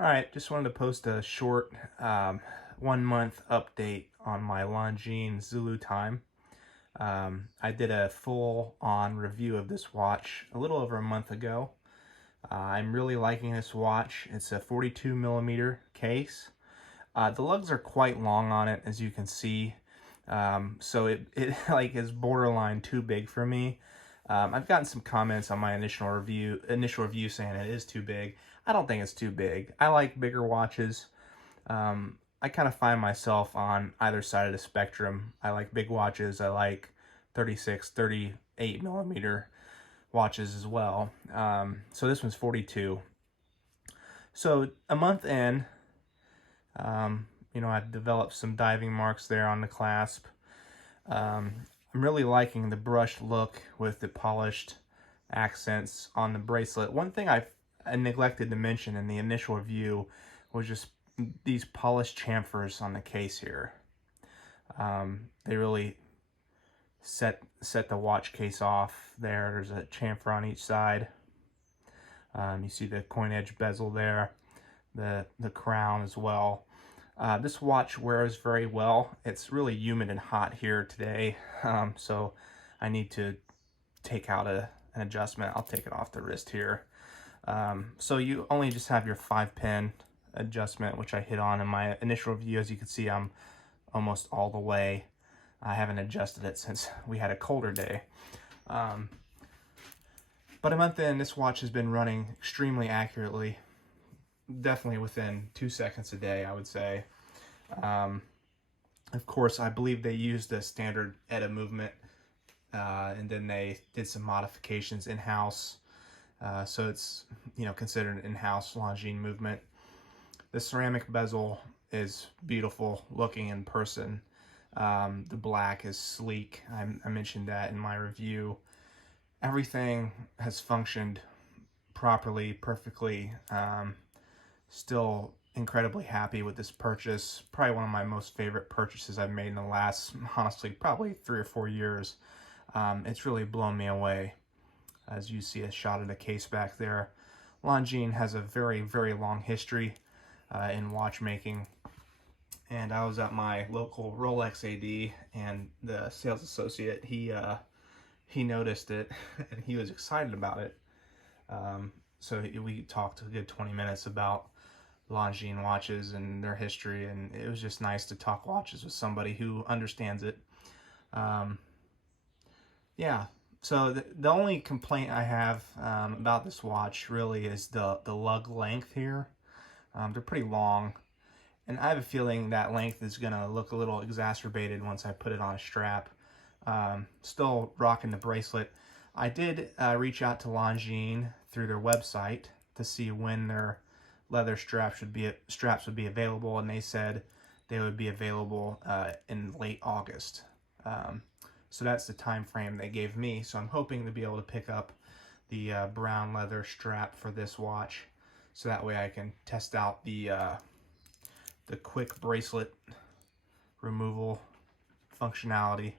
All right, just wanted to post a short 1 month update on my Longines Zulu Time. I did a full-on review of this watch a little over a month ago. I'm really liking this watch. It's a 42 millimeter case. The lugs are quite long on it, as you can see. So it like is borderline too big for me. I've gotten some comments on my initial review saying it is too big. I don't think it's too big. I like bigger watches. I kind of find myself on either side of the spectrum. I like big watches. I like 36, 38 millimeter watches as well. So this one's 42. So a month in, I've developed some diving marks there on the clasp. I'm really liking the brushed look with the polished accents on the bracelet. One thing I neglected to mention in the initial review was just these polished chamfers on the case here. They really set the watch case off there. There's a chamfer on each side. You see the coin edge bezel there, the crown as well. This watch wears very well. It's really humid and hot here today, so I need to take out an adjustment. I'll take it off the wrist here. So you only just have your 5-pin adjustment, which I hit on in my initial review. As you can see, I'm almost all the way. I haven't adjusted it since we had a colder day. But a month in, this watch has been running extremely accurately. Definitely within 2 seconds a day, I would say. Of course, I believe they used the standard ETA movement, and then they did some modifications in-house. So it's, considered an in-house Longines movement. The ceramic bezel is beautiful looking in person. The black is sleek. I mentioned that in my review. Everything has functioned properly, perfectly. Still incredibly happy with this purchase. Probably one of my most favorite purchases I've made in the last, honestly, probably 3 or 4 years. It's really blown me away. As you see a shot of the case back there. Longines has a very, very long history in watchmaking. And I was at my local Rolex AD, and the sales associate, he noticed it, and he was excited about it. So we talked a good 20 minutes about Longines watches and their history, and it was just nice to talk watches with somebody who understands it. Yeah, so the only complaint I have about this watch really is the lug length here. They're pretty long, and I have a feeling that length is going to look a little exacerbated once I put it on a strap. Still rocking the bracelet. I did reach out to Longines through their website to see when their leather straps would be available, and they said they would be available in late August. So that's the time frame they gave me. So I'm hoping to be able to pick up the brown leather strap for this watch, so that way I can test out the quick bracelet removal functionality,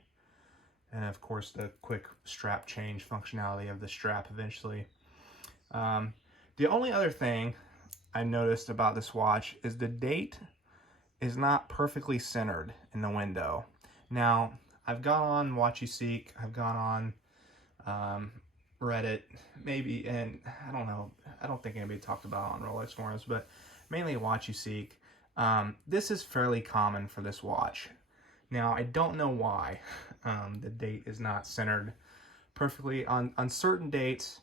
and of course the quick strap change functionality of the strap eventually. The only other thing I noticed about this watch is the date is not perfectly centered in the window. Now, I've gone on WatchySeek, I've gone on Reddit, maybe, and I don't know, I don't think anybody talked about it on Rolex forums, but mainly WatchySeek. This is fairly common for this watch. Now, I don't know why the date is not centered perfectly. On certain dates,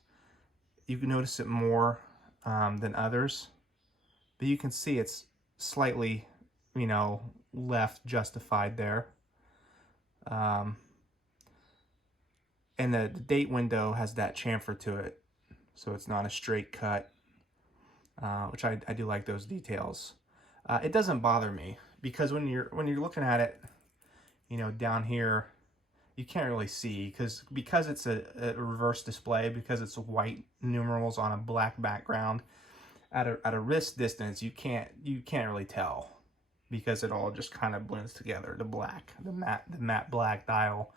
you can notice it more than others, but you can see it's slightly, left justified there. And the date window has that chamfer to it, so it's not a straight cut, which I do like those details. It doesn't bother me, because when you're looking at it, down here, you can't really see, because it's a reverse display, because it's white numerals on a black background. At a wrist distance, you can't really tell, because it all just kind of blends together. The matte black dial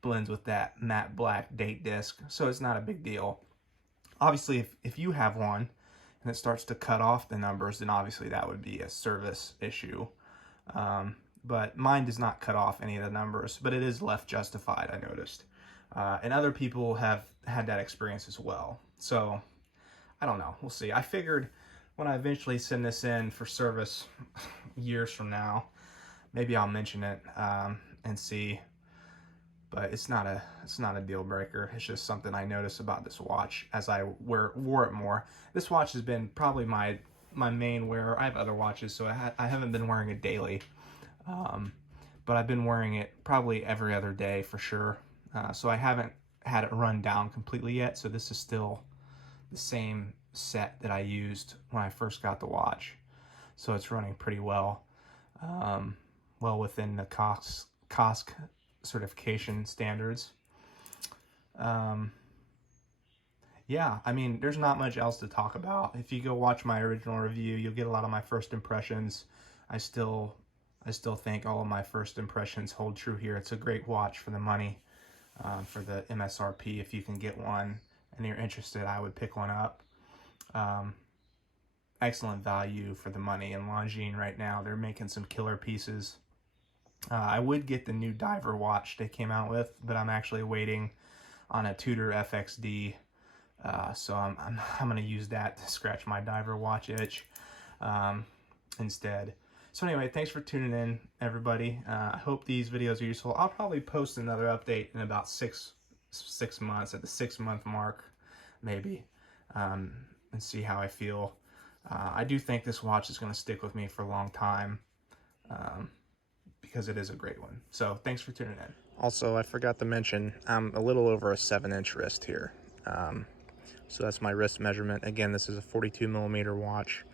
blends with that matte black date disc, so it's not a big deal. Obviously, if you have one and it starts to cut off the numbers, then obviously that would be a service issue. But mine does not cut off any of the numbers, but it is left justified, I noticed. And other people have had that experience as well. So I don't know. We'll see. I figured when I eventually send this in for service years from now, maybe I'll mention it and see. But it's not a deal breaker. It's just something I noticed about this watch as I wore it more. This watch has been probably my main wear. I have other watches, so I haven't been wearing it daily. But I've been wearing it probably every other day for sure. So I haven't had it run down completely yet. So this is still the same set that I used when I first got the watch. So it's running pretty well. Well within the COSC certification standards. Yeah, I mean, there's not much else to talk about. If you go watch my original review, you'll get a lot of my first impressions. I still think all of my first impressions hold true here. It's a great watch for the money, for the MSRP. If you can get one and you're interested, I would pick one up. Excellent value for the money. And Longines right now, they're making some killer pieces. I would get the new diver watch they came out with, but I'm actually waiting on a Tudor FXD. So I'm going to use that to scratch my diver watch itch instead. So anyway, thanks for tuning in, everybody. I hope these videos are useful. I'll probably post another update in about six months, at the 6-month mark, maybe, and see how I feel. I do think this watch is going to stick with me for a long time because it is a great one. So thanks for tuning in. Also, I forgot to mention, I'm a little over a 7-inch wrist here. So that's my wrist measurement. Again, this is a 42mm watch.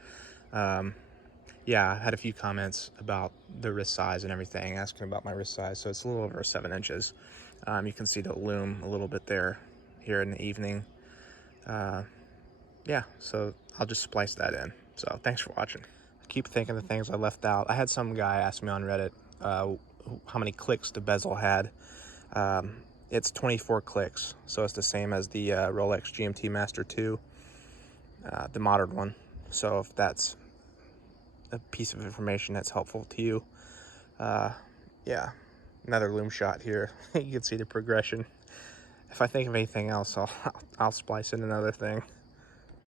Yeah, I had a few comments about the wrist size and everything, asking about my wrist size. So it's a little over 7 inches. You can see the loom a little bit there here in the evening. Yeah, so I'll just splice that in. So thanks for watching. I keep thinking the things I left out. I had some guy ask me on Reddit how many clicks the bezel had. It's 24 clicks, so it's the same as the Rolex GMT Master 2, the modern one. So if that's a piece of information that's helpful to you, yeah, another loom shot here. You can see the progression. If I think of anything else, I'll splice in another thing.